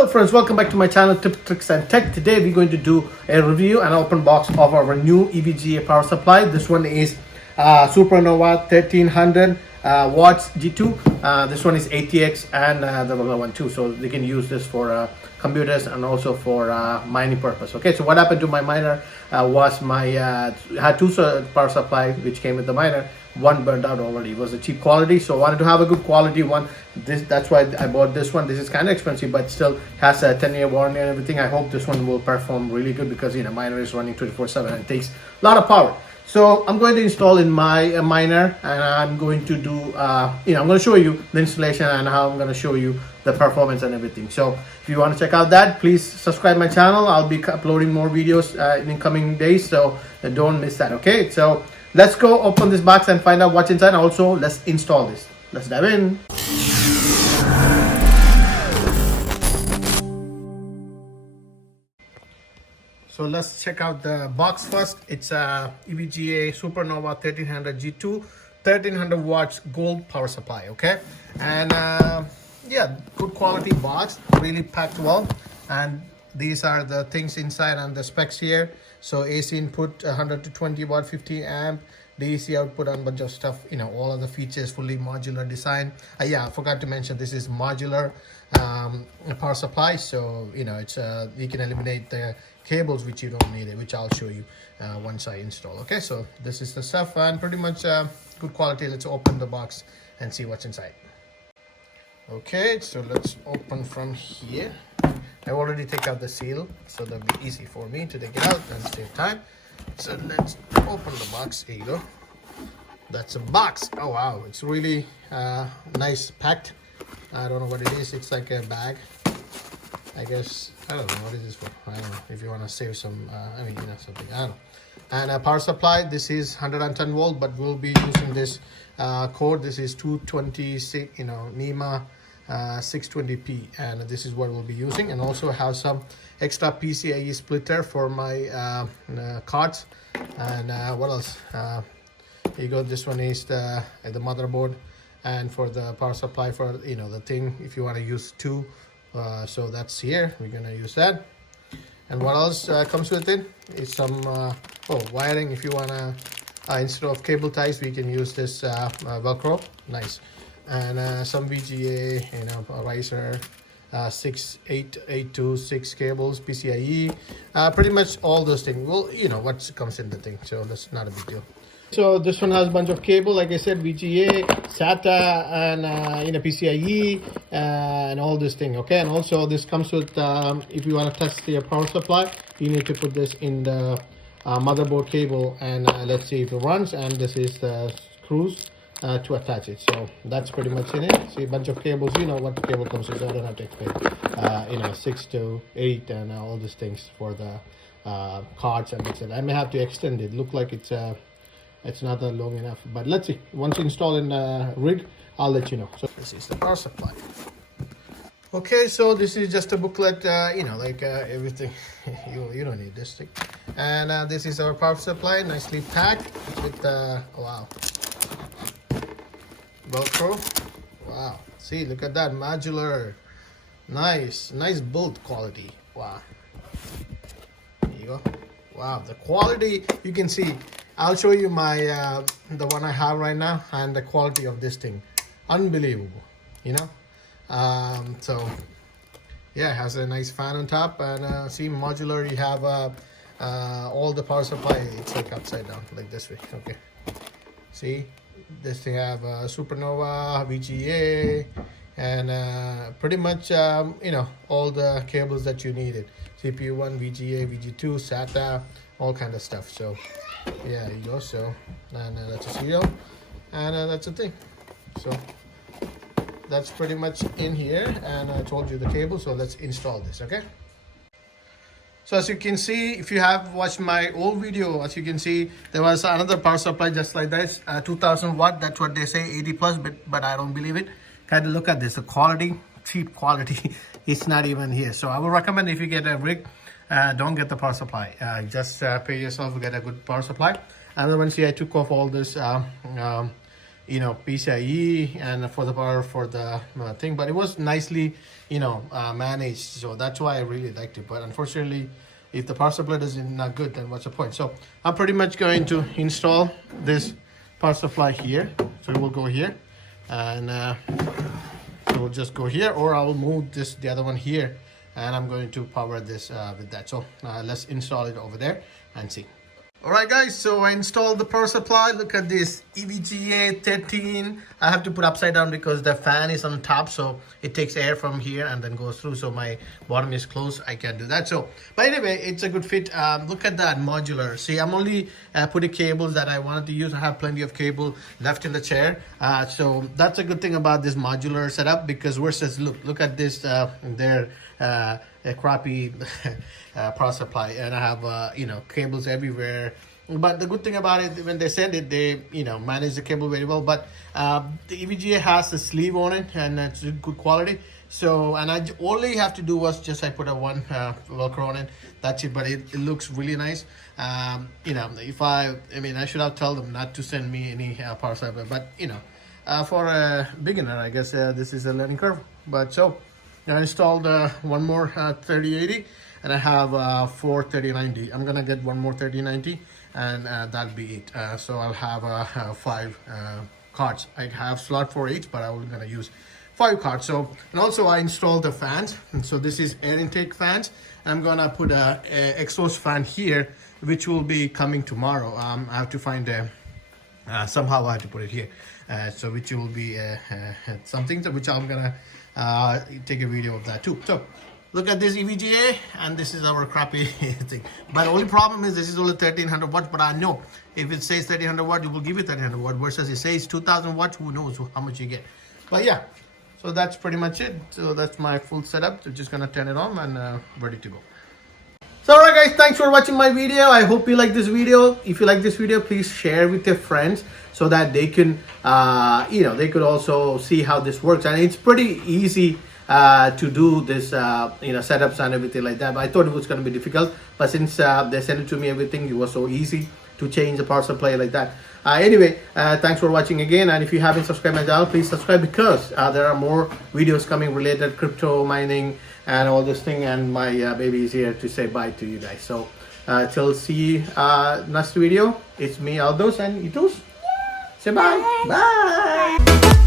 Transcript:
Hello friends, welcome back to my channel Tips, Tricks and Tech. Today we're going to do a review and open box of our new EVGA power supply. This one is SUPERNOVA 1300 watts G2. This one is ATX and the other one too, so they can use this for computers and also for mining purpose. Okay, so what happened to my miner was my had two power supply which came with the miner. One burned out already. It was a cheap quality, so I wanted to have a good quality one. That's why I bought this one. This is kind of expensive, but still has a 10-year warranty and everything. I hope this one will perform really good because miner is running 24/7 and it takes a lot of power. So I'm going to install in my miner, and I'm going to do I'm going to show you the installation and how I'm going to show you the performance and everything. So if you want to check out that, please subscribe my channel. I'll be uploading more videos in the coming days, so don't miss that. Okay, so let's go open this box and find out what's inside. Also, let's install this. Let's dive in. So let's check out the box first. It's a EVGA SUPERNOVA 1300 G2, 1300 watts gold power supply. Okay, and yeah, good quality box, really packed well. And these are the things inside and the specs here. So AC input 100 to 20 watt, 50 amp. DC output and bunch of stuff, all of the features, fully modular design. Yeah, I forgot to mention this is modular power supply, so it's you can eliminate the cables which you don't need it, which I'll show you once I install. Okay, so this is the stuff and pretty much good quality. Let's open the box and see what's inside. Okay, so let's open from here. I already take out the seal, so that'll be easy for me to take it out and save time. So let's open the box. Here you go. That's a box. Oh wow, it's really nice packed. I don't know what it is. It's like a bag, I guess. I don't know what it is for. I don't know if you want to save some something, I don't know. And a power supply, this is 110 volt, but we'll be using this cord. This is 226 NEMA 620p, and this is what we'll be using. And also have some extra PCIe splitter for my cards. And what else? Here you go. This one is the motherboard, and for the power supply for the thing if you want to use two. So that's here. We're gonna use that. And what else comes with it is some wiring. If you wanna instead of cable ties, we can use this Velcro. Nice. And some VGA, riser, 826 cables, PCIe, pretty much all those things. Well, what comes in the thing, so that's not a big deal. So this one has a bunch of cable, like I said, VGA, SATA, and PCIe, and all this thing. Okay, and also this comes with if you want to test your power supply, you need to put this in the motherboard cable, and let's see if it runs. And this is the screws to attach it. So that's pretty much in it. See a bunch of cables. You know what the cable comes with, so I don't have to explain. 6 to 8 and all these things for the cards, and that's it. I may have to extend it. Look like it's not that long enough, but let's see. Once installed in the rig, I'll let you know. So this is the power supply. Okay, so this is just a booklet, everything. you don't need this thing. And this is our power supply, nicely packed with wow, Velcro. Wow, see, look at that, modular, nice build quality. Wow, there you go. Wow, the quality, you can see. I'll show you my the one I have right now, and the quality of this thing, unbelievable. So yeah, it has a nice fan on top, and see, modular. You have all the power supply. It's like upside down, like this way. Okay, see, this thing have SUPERNOVA, VGA, and pretty much all the cables that you needed. CPU 1, VGA, VG2, SATA, all kind of stuff. So yeah, there you go. So and that's a serial, and that's a thing. So that's pretty much in here, and I told you the cable. So let's install this. Okay, so as you can see, if you have watched my old video, as you can see, there was another power supply just like this, 2000 watt. That's what they say, 80 plus, but I don't believe it. Kind of look at this, the quality, cheap quality. It's not even here. So I would recommend, if you get a rig, don't get the power supply. Just pay yourself to get a good power supply. Another one, see, I took off all this PCIe and for the power for the thing, but it was nicely managed, so that's why I really liked it. But unfortunately, if the power supply is not good, then what's the point? So I'm pretty much going to install this power supply here. So we'll go here, and so we'll just go here, or I'll move the other one here, and I'm going to power this with that. So let's install it over there and see. All right, guys, so I installed the power supply. Look at this EVGA 13. I have to put upside down because the fan is on top, so it takes air from here and then goes through, so my bottom is closed. I can't do that. So but anyway, it's a good fit. Look at that modular. See, I'm only putting cables that I wanted to use. I have plenty of cable left in the chair, so that's a good thing about this modular setup, because versus look at this a crappy power supply, and I have cables everywhere. But the good thing about it, when they send it, they manage the cable very well. But the EVGA has a sleeve on it, and it's good quality. So, and I only have to do was just I put a one Velcro on it. That's it. But it looks really nice. If I should have told them not to send me any power supply. But for a beginner, I guess this is a learning curve. But so I installed one more 3080, and I have 4 3090. I'm gonna get one more 3090, and that'll be it. So I'll have 5 cards. I have slot for 8, but I'm gonna use 5 cards. So, and also I installed the fans, and so this is air intake fans. I'm gonna put a exhaust fan here, which will be coming tomorrow. I have to find somehow I have to put it here, so which will be something which I'm gonna take a video of that too. So look at this EVGA, and this is our crappy thing. But the only problem is this is only 1300 watts, but I know if it says 1300 watts, it will give you 1300 watts, versus it says 2000 watts, who knows how much you get. But yeah, so that's pretty much it. So that's my full setup. So just gonna turn it on and ready to go. So alright guys, thanks for watching my video. I hope you like this video. If you like this video, please share with your friends so that they can they could also see how this works. And it's pretty easy to do this setups and everything like that. But I thought it was going to be difficult, but since they sent it to me, everything, it was so easy to change the power supply like that. Anyway, thanks for watching again, and if you haven't subscribed my channel, please subscribe, because there are more videos coming related crypto mining and all this thing, and my baby is here to say bye to you guys. So till see next video, it's me Aldos, and Itus. Say bye. Bye.